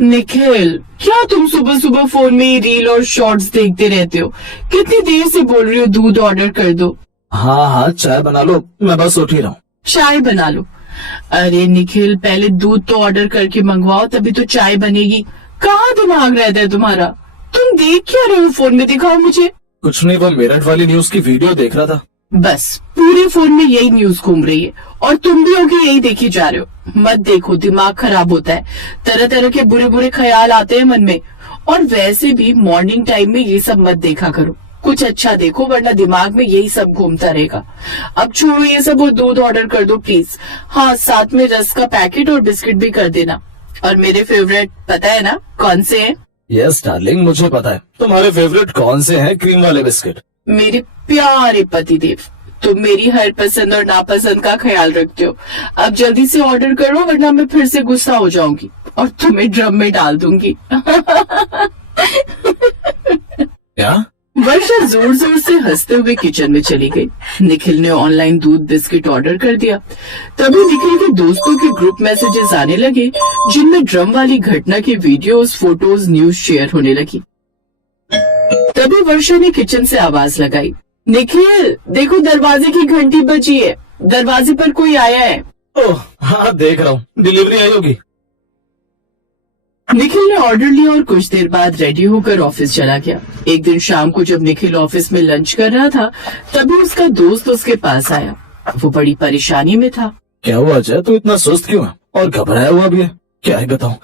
निखिल, क्या तुम सुबह सुबह फोन में ही रील और शॉर्ट्स देखते रहते हो? कितनी देर से बोल रही हो दूध ऑर्डर कर दो। हाँ हाँ, चाय बना लो, मैं बस उठ ही रहा हूँ। चाय बना लो? अरे निखिल, पहले दूध तो ऑर्डर करके मंगवाओ, तभी तो चाय बनेगी। कहाँ दिमाग रहता है तुम्हारा? तुम देख क्या रहे हो फोन में? दिखाओ मुझे। कुछ नहीं, वो मेरठ वाली न्यूज की वीडियो देख रहा था। बस पूरे फोन में यही न्यूज घूम रही है और तुम भी होके यही देखी जा रहे हो। मत देखो, दिमाग खराब होता है। तरह तरह के बुरे बुरे ख्याल आते हैं मन में। और वैसे भी मॉर्निंग टाइम में ये सब मत देखा करो। कुछ अच्छा देखो, वरना दिमाग में यही सब घूमता रहेगा। अब छोड़ो ये सब, वो दूध ऑर्डर कर दो प्लीज। हाँ, साथ में रस का पैकेट और बिस्किट भी कर देना। और मेरे फेवरेट पता है ना कौन से हैं? यस डार्लिंग, मुझे पता है तुम्हारे फेवरेट कौन से हैं। क्रीम वाले बिस्किट। मेरे प्यारे पतिदेव, तुम मेरी हर पसंद और नापसंद का ख्याल रखते हो। अब जल्दी से ऑर्डर करो, वरना मैं फिर से गुस्सा हो जाऊंगी और तुम्हें ड्रम में डाल दूंगी। क्या? वर्षा जोर जोर से हंसते हुए किचन में चली गई। निखिल ने ऑनलाइन दूध बिस्किट ऑर्डर कर दिया। तभी निखिल के दोस्तों के ग्रुप मैसेजेस आने लगे, जिनमें ड्रम वाली घटना की वीडियोस, फोटोज, न्यूज शेयर होने लगी। तभी वर्षा ने किचन से आवाज लगाई, निखिल देखो, दरवाजे की घंटी बजी है। दरवाजे पर कोई आया है। ओह हाँ, देख रहा हूँ, डिलीवरी आई होगी। निखिल ने ऑर्डर लिया और कुछ देर बाद रेडी होकर ऑफिस चला गया। एक दिन शाम को जब निखिल ऑफिस में लंच कर रहा था, तभी उसका दोस्त उसके पास आया। वो बड़ी परेशानी में था। क्या हुआ अजय, तू इतना सुस्त क्यों है और घबराया हुआ भी है? क्या है बताऊं,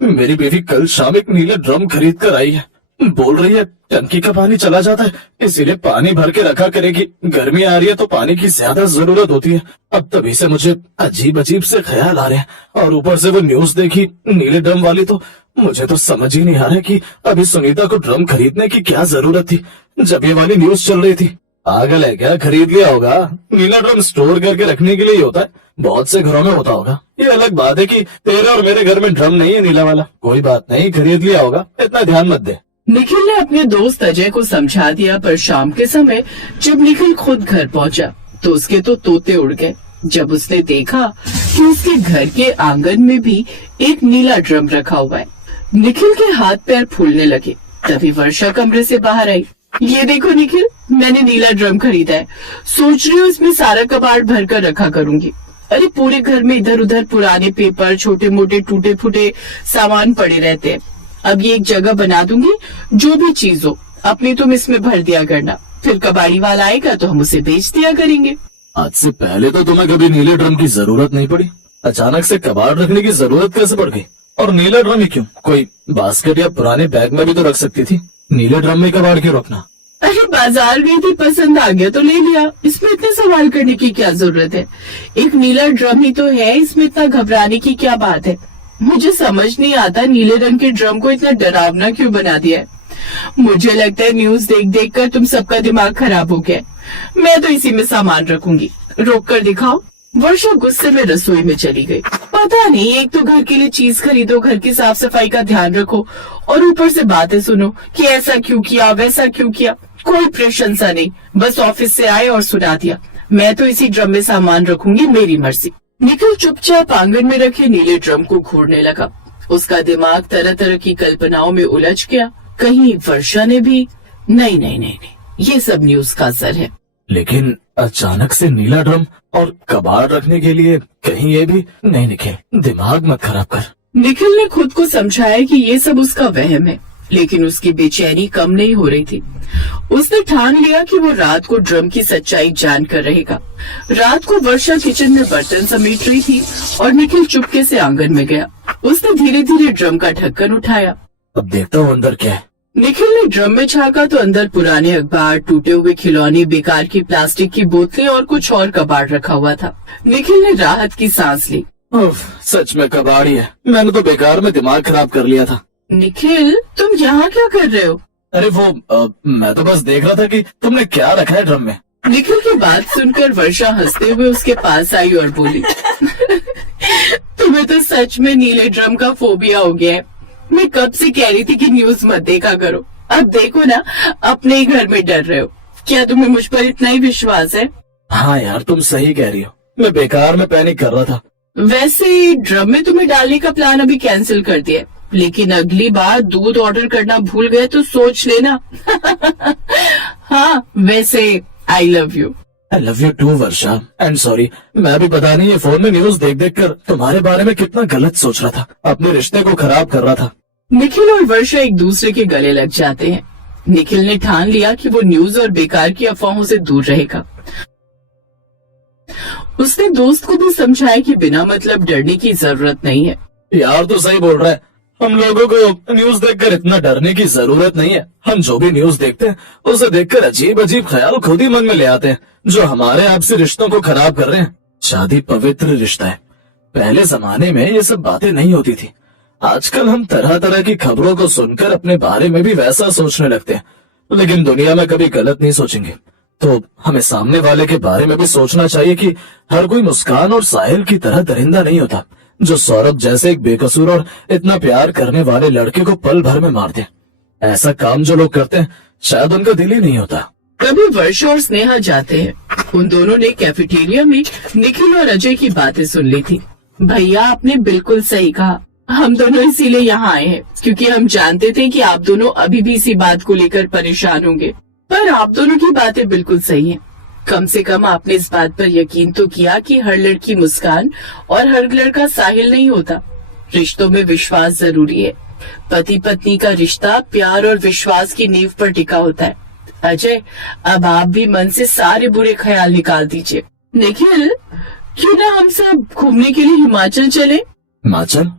मेरी बेबी कल शाम एक नीला ड्रम खरीद कर आई है। बोल रही है टंकी का पानी चला जाता है, इसीलिए पानी भर के रखा करेगी। गर्मी आ रही है तो पानी की ज्यादा जरूरत होती है। अब तभी से मुझे अजीब अजीब से ख्याल आ रहे हैं और ऊपर से वो न्यूज देखी नीले ड्रम वाली, तो मुझे तो समझ ही नहीं आ रहा कि अभी सुनीता को ड्रम खरीदने की क्या जरूरत थी जब ये वाली न्यूज चल रही थी। पागल है क्या? खरीद लिया होगा। नीला ड्रम स्टोर करके रखने के लिए ही होता है, बहुत से घरों में होता होगा। ये अलग बात है कि तेरे और मेरे घर में ड्रम नहीं है नीला वाला। कोई बात नहीं, खरीद लिया होगा, इतना ध्यान मत दे। निखिल ने अपने दोस्त अजय को समझा दिया, पर शाम के समय जब निखिल खुद घर पहुंचा तो उसके तो तोते उड़ गए जब उसने देखा कि उसके घर के आंगन में भी एक नीला ड्रम रखा हुआ है। निखिल के हाथ पैर फूलने लगे। तभी वर्षा कमरे से बाहर आई। ये देखो निखिल, मैंने नीला ड्रम खरीदा है। सोच रही हूँ इसमें सारा कबाड़ भर कर रखा करूंगी। अरे पूरे घर में इधर उधर पुराने पेपर, छोटे मोटे टूटे फूटे सामान पड़े रहते हैं। अब ये एक जगह बना दूंगी, जो भी चीज हो अपनी तुम इसमें भर दिया करना। फिर कबाड़ी वाला आएगा तो हम उसे बेच दिया करेंगे। आज से पहले तो तुम्हें कभी नीले ड्रम की जरूरत नहीं पड़ी, अचानक से कबाड़ रखने की जरूरत कैसे पड़ गई? और नीला ड्रम ही क्यों? कोई बास्केट या पुराने बैग में भी तो रख सकती थी। नीले ड्रम में कबाड़ क्यों रखना? अरे बाजार गई थी, पसंद आ गया तो ले लिया। इसमें इतने सवाल करने की क्या जरूरत है? एक नीला ड्रम ही तो है, इसमें इतना घबराने की क्या बात है? मुझे समझ नहीं आता नीले रंग के ड्रम को इतना डरावना क्यों बना दिया है। मुझे लगता है न्यूज देख देख कर तुम सबका दिमाग खराब हो गया। मैं तो इसी में सामान रखूंगी। रोक कर दिखाओ। वर्षा गुस्से में रसोई में चली गई। पता नहीं, एक तो घर के लिए चीज खरीदो, घर की साफ सफाई का ध्यान रखो और ऊपर से बातें सुनो कि ऐसा क्यों किया, वैसा क्यों किया। कोई प्रशंसा नहीं, बस ऑफिस से आए और सुना दिया। मैं तो इसी ड्रम में सामान रखूंगी, मेरी मर्जी। निखिल चुपचाप आंगन में रखे नीले ड्रम को घूरने लगा। उसका दिमाग तरह तरह की कल्पनाओं में उलझ गया। कहीं वर्षा ने भी नहीं नहीं नहीं नहीं, ये सब न्यूज का असर है। लेकिन अचानक से नीला ड्रम और कबाड़ रखने के लिए कहीं ये भी नहीं? निखिल, दिमाग मत खराब कर। निखिल ने खुद को समझाया कि ये सब उसका वहम है, लेकिन उसकी बेचैनी कम नहीं हो रही थी। उसने ठान लिया कि वो रात को ड्रम की सच्चाई जान कर रहेगा। रात को वर्षा किचन में बर्तन समेट रही थी और निखिल चुपके से आंगन में गया। उसने धीरे धीरे ड्रम का ढक्कन उठाया। अब देखता हूँ अंदर क्या है। निखिल ने ड्रम में झांका तो अंदर पुराने अखबार, टूटे हुए खिलौने, बेकार की प्लास्टिक की बोतलें और कुछ और कबाड़ रखा हुआ था। निखिल ने राहत की सांस ली। सच में कबाड़ ही है। मैंने तो बेकार में दिमाग खराब कर लिया था। निखिल, तुम यहाँ क्या कर रहे हो? अरे मैं तो बस देख रहा था कि तुमने क्या रखा है ड्रम में। निखिल की बात सुनकर वर्षा हंसते हुए उसके पास आई और बोली, तुम्हें तो सच में नीले ड्रम का फोबिया हो गया है। मैं कब से कह रही थी कि न्यूज मत देखा करो। अब देखो ना, अपने ही घर में डर रहे हो। क्या तुम्हें मुझ पर इतना ही विश्वास है? हाँ यार, तुम सही कह रही हो। मैं बेकार में पैनिक कर रहा था। वैसे ड्रम में तुम्हें डालने का प्लान अभी कैंसिल कर दिया। लेकिन अगली बार दूध ऑर्डर करना भूल गए तो सोच लेना। हाँ, वैसे I love you. I love you too Varsha, and sorry, मैं भी पता नहीं ये फोन में न्यूज देख देख कर तुम्हारे बारे में कितना गलत सोच रहा था, अपने रिश्ते को खराब कर रहा था। निखिल और वर्षा एक दूसरे के गले लग जाते हैं। निखिल ने ठान लिया कि वो न्यूज और बेकार की अफवाहों से दूर रहेगा। उसने दोस्त को भी समझाया कि बिना मतलब डरने की जरूरत नहीं है। यार तो सही बोल रहा है, हम लोगों को न्यूज देखकर इतना डरने की जरूरत नहीं है। हम जो भी न्यूज देखते हैं उसे देखकर अजीब अजीब ख्याल खुद ही मन में ले आते हैं, जो हमारे आपसी रिश्तों को खराब कर रहे हैं। शादी पवित्र रिश्ता है। पहले जमाने में ये सब बातें नहीं होती थी। आजकल हम तरह तरह की खबरों को सुनकर अपने बारे में भी वैसा सोचने लगते हैं, लेकिन दुनिया में कभी गलत नहीं सोचेंगे। तो हमें सामने वाले के बारे में भी सोचना चाहिए कि हर कोई मुस्कान और साहिल की तरह दरिंदा नहीं होता, जो सौरभ जैसे एक बेकसूर और इतना प्यार करने वाले लड़के को पल भर में मार दे। ऐसा काम जो लोग करते हैं शायद उनका दिल ही नहीं होता। कभी वर्षा और स्नेहा जाते हैं। उन दोनों ने कैफेटेरिया में निखिल और अजय की बातें सुन ली थी। भैया, आपने बिल्कुल सही कहा। हम दोनों इसीलिए यहाँ आए हैं क्योंकि हम जानते थे कि आप दोनों अभी भी इसी बात को लेकर परेशान होंगे। पर आप दोनों की बातें बिल्कुल सही हैं। कम से कम आपने इस बात पर यकीन तो किया कि हर लड़की मुस्कान और हर लड़का साहिल नहीं होता। रिश्तों में विश्वास जरूरी है। पति पत्नी का रिश्ता प्यार और विश्वास की नींव पर टिका होता है। अजय, अब आप भी मन से सारे बुरे ख्याल निकाल दीजिए। निखिल, क्यों ना हम सब घूमने के लिए हिमाचल चले? हिमाचल?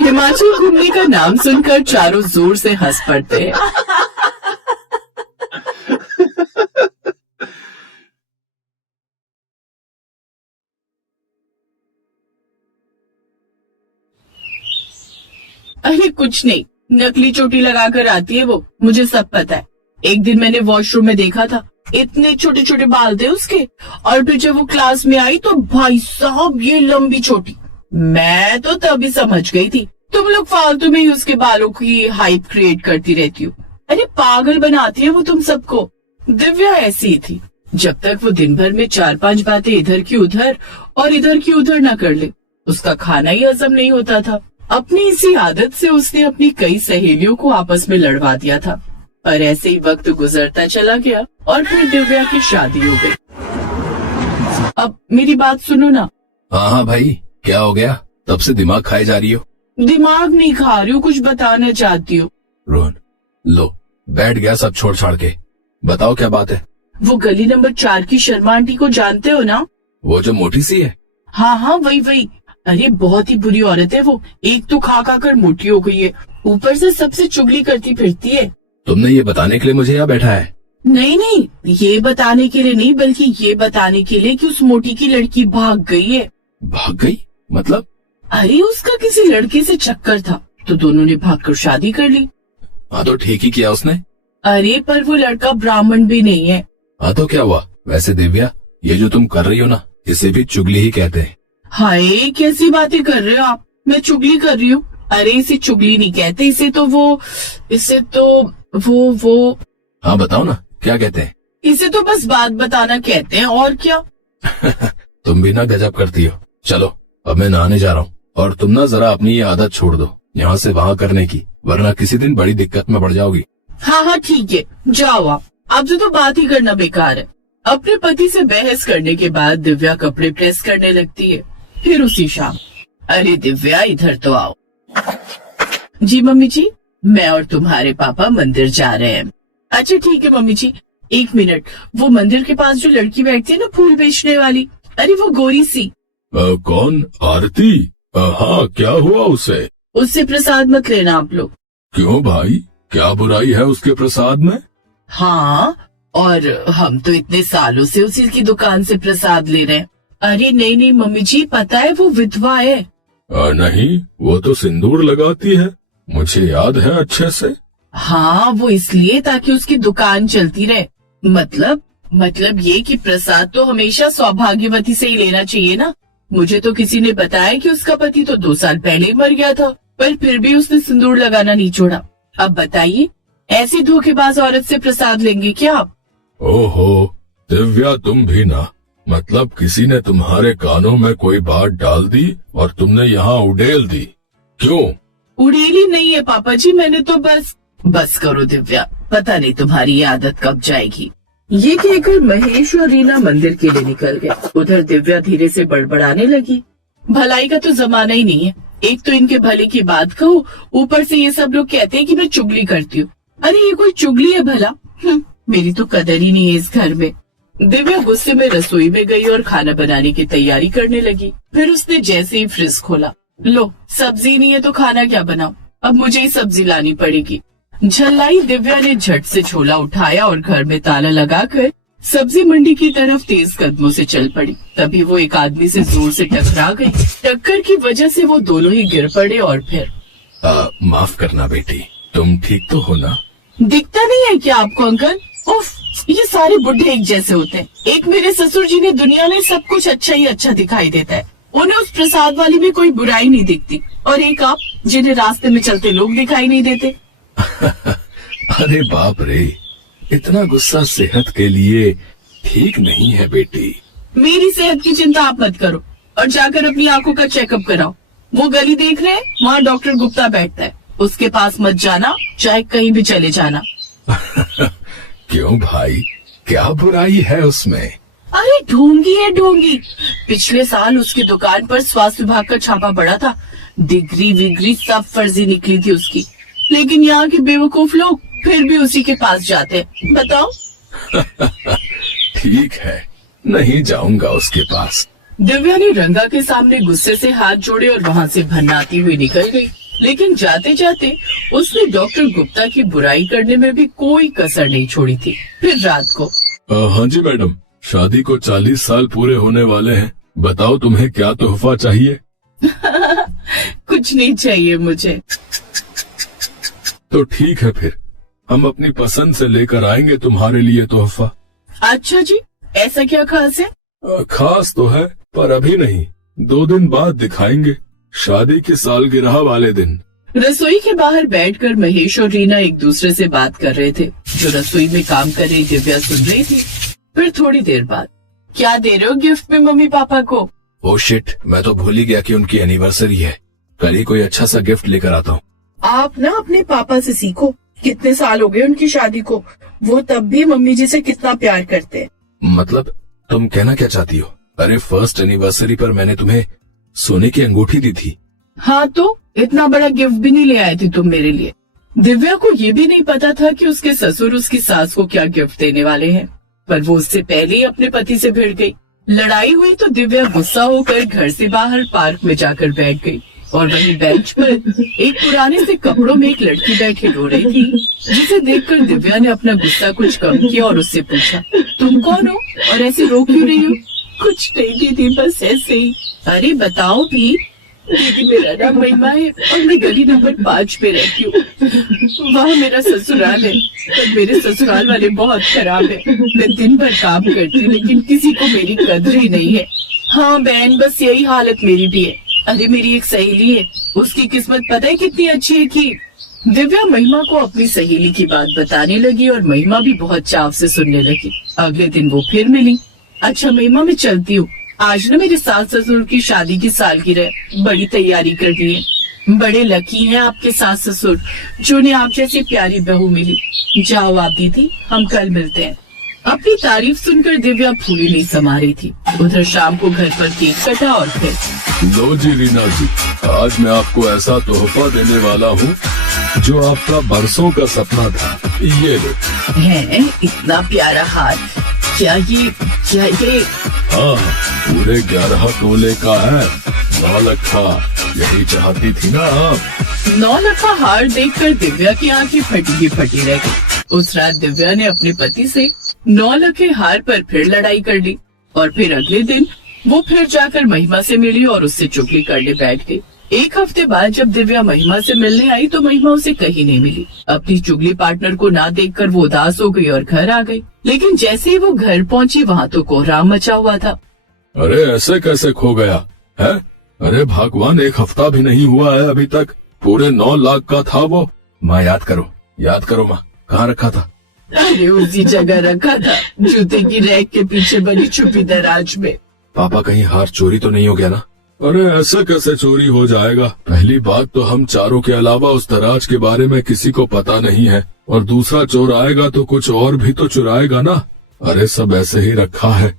हिमाचल घूमने का नाम सुनकर चारों जोर से हंस पड़ते हैं। अरे कुछ नहीं, नकली चोटी लगाकर आती है वो, मुझे सब पता है। एक दिन मैंने वॉशरूम में देखा था, इतने छोटे छोटे बाल थे उसके, और फिर जब वो क्लास में आई तो भाई साहब ये लंबी चोटी। मैं तो तभी समझ गई थी तुम लोग फालतू में ही उसके बालों की हाइप क्रिएट करती रहती हो। अरे पागल बनाती है वो तुम सबको। दिव्या ऐसी ही थी, जब तक वो दिन भर में 4-5 बातें इधर की उधर और इधर की उधर न कर ले, उसका खाना ही हजम नहीं होता था। अपनी इसी आदत से उसने अपनी कई सहेलियों को आपस में लड़वा दिया था। पर ऐसे ही वक्त गुजरता चला गया और फिर दिव्या की शादी हो गई। अब मेरी बात सुनो ना। हाँ भाई, क्या हो गया? तब से दिमाग खाए जा रही हो। दिमाग नहीं खा रही हूँ, कुछ बताना चाहती हूँ। रोहन, लो बैठ गया सब छोड़ छाड़ के, बताओ क्या बात है? वो गली नंबर 4 की शर्मा आंटी को जानते हो ना? वो जो मोटी सी है? हाँ, वही। अरे बहुत ही बुरी औरत है वो। एक तो खा कर मोटी हो गई है, ऊपर से सबसे चुगली करती फिरती है। तुमने ये बताने के लिए मुझे यहाँ बैठा है? नहीं, ये बताने के लिए नहीं, बल्कि ये बताने के लिए कि उस मोटी की लड़की भाग गई है। भाग गई मतलब? अरे उसका किसी लड़के से चक्कर था तो दोनों ने भागकर शादी कर ली। हाँ तो ठीक ही किया उसने। अरे पर वो लड़का ब्राह्मण भी नहीं है। हाँ तो क्या हुआ? वैसे दिव्या, ये जो तुम कर रही हो ना, इसे भी चुगली ही कहते हैं। हाय, कैसी बातें कर रहे हो आप? मैं चुगली कर रही हूँ? अरे इसे चुगली नहीं कहते, इसे तो वो हाँ बताओ ना, क्या कहते हैं? इसे तो बस बात बताना कहते हैं, और क्या। तुम भी ना गजब करती हो। चलो अब मैं नहाने जा रहा हूँ, और तुम ना जरा अपनी ये आदत छोड़ दो यहाँ से वहाँ करने की, वरना किसी दिन बड़ी दिक्कत में पड़ जाओगी। हाँ ठीक है, जाओ आप। अब तो बात ही करना बेकार है। अपने पति से बहस करने के बाद दिव्या कपड़े प्रेस करने लगती है। फिर उसी शाम, अरे दिव्या इधर तो आओ। जी मम्मी जी, मैं और तुम्हारे पापा मंदिर जा रहे हैं। अच्छा ठीक है मम्मी जी, 1 मिनट। वो मंदिर के पास जो लड़की बैठती है ना, फूल बेचने वाली, अरे वो गोरी सी। कौन? आरती? हाँ, क्या हुआ उसे? उससे प्रसाद मत लेना आप लोग। क्यों भाई, क्या बुराई है उसके प्रसाद में? हाँ, और हम तो इतने सालों से उसी की दुकान से प्रसाद ले रहे हैं। अरे नहीं मम्मी जी, पता है वो विधवा है। नहीं, वो तो सिंदूर लगाती है, मुझे याद है अच्छे से। हाँ, वो इसलिए ताकि उसकी दुकान चलती रहे। मतलब ये कि प्रसाद तो हमेशा सौभाग्यवती से ही लेना चाहिए ना। मुझे तो किसी ने बताया कि उसका पति तो 2 साल पहले ही मर गया था, पर फिर भी उसने सिंदूर लगाना नहीं छोड़ा। अब बताइए, ऐसी धोखेबाज औरत से प्रसाद लेंगे क्या आप? ओहो दिव्या, तुम भी ना, मतलब किसी ने तुम्हारे कानों में कोई बात डाल दी और तुमने यहाँ उड़ेल दी, क्यों? उड़ेली नहीं है पापा जी, मैंने तो बस करो दिव्या, पता नहीं तुम्हारी ये आदत कब जाएगी। ये कहकर महेश और रीना मंदिर के लिए निकल गए। उधर दिव्या धीरे से बड़बड़ाने लगी। भलाई का तो जमाना ही नहीं है, एक तो इनके भले की बात कहूँ, ऊपर से ये सब लोग कहते हैं कि मैं चुगली करती हूँ। अरे ये कोई चुगली है भला? मेरी तो कदर ही नहीं है इस घर में। दिव्या गुस्से में रसोई में गई और खाना बनाने की तैयारी करने लगी। फिर उसने जैसे ही फ्रिज खोला, लो सब्जी नहीं है तो खाना क्या बनाऊं, अब मुझे ही सब्जी लानी पड़ेगी। झल्लाई दिव्या ने झट से झोला उठाया और घर में ताला लगाकर सब्जी मंडी की तरफ तेज कदमों से चल पड़ी। तभी वो एक आदमी से जोर से टकरा गई। टक्कर की वजह से वो दोनों ही गिर पड़े और फिर माफ करना बेटी, तुम ठीक तो हो ना? दिखता नहीं है क्या आपको अंकल? उफ, ये सारे बुढ़े एक जैसे होते हैं। एक मेरे ससुर जी ने दुनिया में सब कुछ अच्छा ही अच्छा दिखाई देता है, उन्हें उस प्रसाद वाली में कोई बुराई नहीं दिखती, और एक आप जिन्हें रास्ते में चलते लोग दिखाई नहीं देते। अरे बाप रे, इतना गुस्सा सेहत के लिए ठीक नहीं है बेटी। मेरी सेहत की चिंता आप मत करो और जाकर अपनी आंखों का चेकअप कराओ। वो गली देख रहे हैं, वहाँ डॉक्टर गुप्ता बैठता है, उसके पास मत जाना, चाहे कहीं भी चले जाना। क्यों भाई, क्या बुराई है उसमें? अरे ढोंगी है ढोंगी। पिछले साल उसकी दुकान पर स्वास्थ्य विभाग का छापा पड़ा था, डिग्री विग्री सब फर्जी निकली थी उसकी, लेकिन यहाँ के बेवकूफ लोग फिर भी उसी के पास जाते हैं। बताओ। ठीक है, नहीं जाऊंगा उसके पास। दिव्या ने रंगा के सामने गुस्से से हाथ जोड़े और वहाँ से भन्नाती हुई निकल गई। लेकिन जाते जाते उसने डॉक्टर गुप्ता की बुराई करने में भी कोई कसर नहीं छोड़ी थी। फिर रात को हाँ जी मैडम, शादी को 40 साल पूरे होने वाले हैं, बताओ तुम्हें क्या तोहफा चाहिए? कुछ नहीं चाहिए मुझे। तो ठीक है, फिर हम अपनी पसंद से लेकर आएंगे तुम्हारे लिए तोहफा। अच्छा जी, ऐसा क्या खास है? खास तो है, पर अभी नहीं, 2 दिन बाद दिखाएंगे, शादी की सालगिरह वाले दिन। रसोई के बाहर बैठकर महेश और रीना एक दूसरे से बात कर रहे थे। जो रसोई में काम कर रही दिव्या सुन रही थी। फिर थोड़ी देर बाद, क्या दे रहे हो गिफ्ट में मम्मी पापा को? ओह शिट, मैं तो भूल ही गया कि उनकी एनिवर्सरी है। कल ही कोई अच्छा सा गिफ्ट लेकर आता हूँ। आप ना अपने पापा से सीखो, कितने साल हो गए उनकी शादी को, वो तब भी मम्मी जी से कितना प्यार करते हैं। मतलब तुम कहना क्या चाहती हो? अरे फर्स्ट एनिवर्सरी पर मैंने तुम्हें सोने की अंगूठी दी थी। हाँ तो इतना बड़ा गिफ्ट भी नहीं ले आए थे तुम मेरे लिए। दिव्या को ये भी नहीं पता था कि उसके ससुर उसकी सास को क्या गिफ्ट देने वाले हैं, पर वो उससे पहले ही अपने पति से भिड़ गई। लड़ाई हुई तो दिव्या गुस्सा होकर घर से बाहर पार्क में जाकर बैठ गई और वहीं बेंच पर एक पुराने से कपड़ों में एक लड़की बैठी रो रही थी, जिसे देखकर दिव्या ने अपना गुस्सा कुछ कम किया और उससे पूछा, तुम कौन हो और ऐसे रो क्यों रही हो? कुछ नहीं दीदी, बस ऐसे ही। अरे बताओ भी। दीदी मेरा नाम महिमा है और मैं गली नंबर 5 पे रहती हूँ। वहाँ मेरा ससुराल है, पर मेरे ससुराल वाले बहुत खराब है। मैं दिन भर काम करती हूँ लेकिन किसी को मेरी कदर ही नहीं है। हाँ बहन, बस यही हालत मेरी भी है। अरे मेरी एक सहेली है, उसकी किस्मत पता है कितनी अच्छी है कि। दिव्या महिमा को अपनी सहेली की बात बताने लगी और महिमा भी बहुत चाव से सुनने लगी। अगले दिन वो फिर मिली। अच्छा महिमा, मैं चलती हूँ, आज ना मेरे सास ससुर की शादी की सालगिरह, बड़ी तैयारी कर दी है। बड़े लकी हैं आपके सास ससुर, जो ने आप जैसी प्यारी बहू मिली। जाओ आप दीदी, हम कल मिलते हैं। अपनी तारीफ सुनकर दिव्या फूली नहीं समा रही थी। उधर शाम को घर पर केक कटा और फिर लो जी रीना जी, आज मैं आपको ऐसा तोहफा देने वाला हूँ जो आपका बरसों का सपना था। ये लो। है इतना प्यारा हार, क्या ये? हाँ, पूरे 11 तोले का है, 9 लखा। यही चाहती थी ना आप? 9 लखा हार देखकर दिव्या की आंखें फटी रह गई। उस रात दिव्या ने अपने पति से 9 लखे हार पर फिर लड़ाई कर ली और फिर अगले दिन वो फिर जाकर महिमा से मिली और उससे चुगली करने बैठ गई। एक हफ्ते बाद जब दिव्या महिमा से मिलने आई तो महिमा उसे कहीं नहीं मिली। अपनी चुगली पार्टनर को ना देखकर वो उदास हो गई और घर आ गई। लेकिन जैसे ही वो घर पहुंची वहाँ तो कोहराम मचा हुआ था। अरे ऐसे कैसे खो गया है? अरे भगवान, 1 हफ्ता भी नहीं हुआ है अभी तक, पूरे 9 लाख का था वो। माँ याद करो माँ, कहाँ रखा था? अरे उसी जगह रखा था, जूते की रैक के पीछे बनी छुपी दराज में। पापा कहीं हार चोरी तो नहीं हो गया ना? अरे ऐसा कैसे चोरी हो जाएगा? पहली बात तो हम चारों के अलावा उस दराज के बारे में किसी को पता नहीं है, और दूसरा चोर आएगा तो कुछ और भी तो चुराएगा ना। अरे सब ऐसे ही रखा है,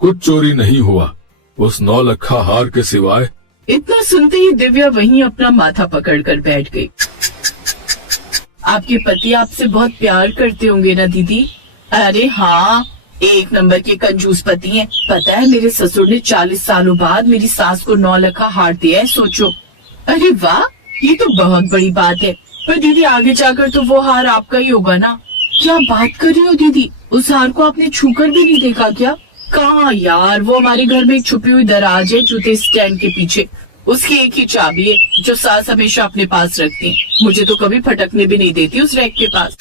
कुछ चोरी नहीं हुआ उस 9 लखा हार के सिवाय। इतना सुनते ही दिव्या वहीं अपना माथा पकड़कर बैठ गई। आपके पति आपसे बहुत प्यार करते होंगे ना दीदी? अरे हाँ, 1 नंबर के कंजूस पति हैं। पता है मेरे ससुर ने 40 सालों बाद मेरी सास को 9 लखा हार दिया है, सोचो। अरे वाह, ये तो बहुत बड़ी बात है। पर दीदी आगे जाकर तो वो हार आपका ही होगा ना? क्या बात कर रही हो दीदी, उस हार को आपने छूकर भी नहीं देखा क्या? कहाँ यार, वो हमारे घर में एक छुपी हुई दराज है जूते स्टैंड के पीछे। उसकी एक ही चाबी है जो सास हमेशा अपने पास रखती है। मुझे तो कभी फटकने भी नहीं देती उस रैक के पास।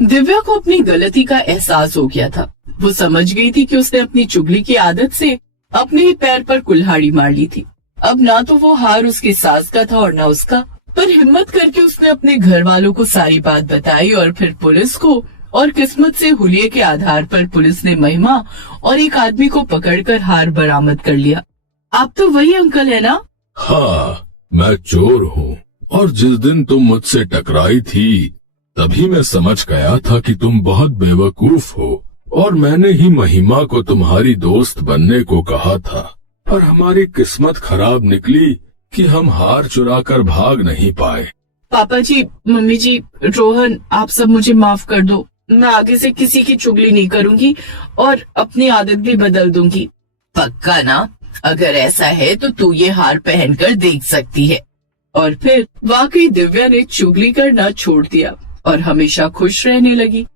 दिव्या को अपनी गलती का एहसास हो गया था। वो समझ गई थी कि उसने अपनी चुगली की आदत से अपने ही पैर पर कुल्हाड़ी मार ली थी। अब ना तो वो हार उसकी सास का था और ना उसका। पर हिम्मत करके उसने अपने घर वालों को सारी बात बताई और फिर पुलिस को, और किस्मत से हुलिये के आधार पर पुलिस ने महिमा और एक आदमी को पकड़कर हार बरामद कर लिया। आप तो वही अंकल है ना? हाँ, मैं चोर हूँ, और जिस दिन तुम मुझसे टकराई थी तभी मैं समझ गया था कि तुम बहुत बेवकूफ हो, और मैंने ही महिमा को तुम्हारी दोस्त बनने को कहा था। पर हमारी किस्मत खराब निकली कि हम हार चुरा कर भाग नहीं पाए। पापा जी, मम्मी जी, रोहन, आप सब मुझे माफ कर दो। मैं आगे से किसी की चुगली नहीं करूंगी और अपनी आदत भी बदल दूंगी। पक्का ना? अगर ऐसा है तो तू ये हार पहनकर देख सकती है। और फिर वाकई दिव्या ने चुगली करना छोड़ दिया और हमेशा खुश रहने लगी।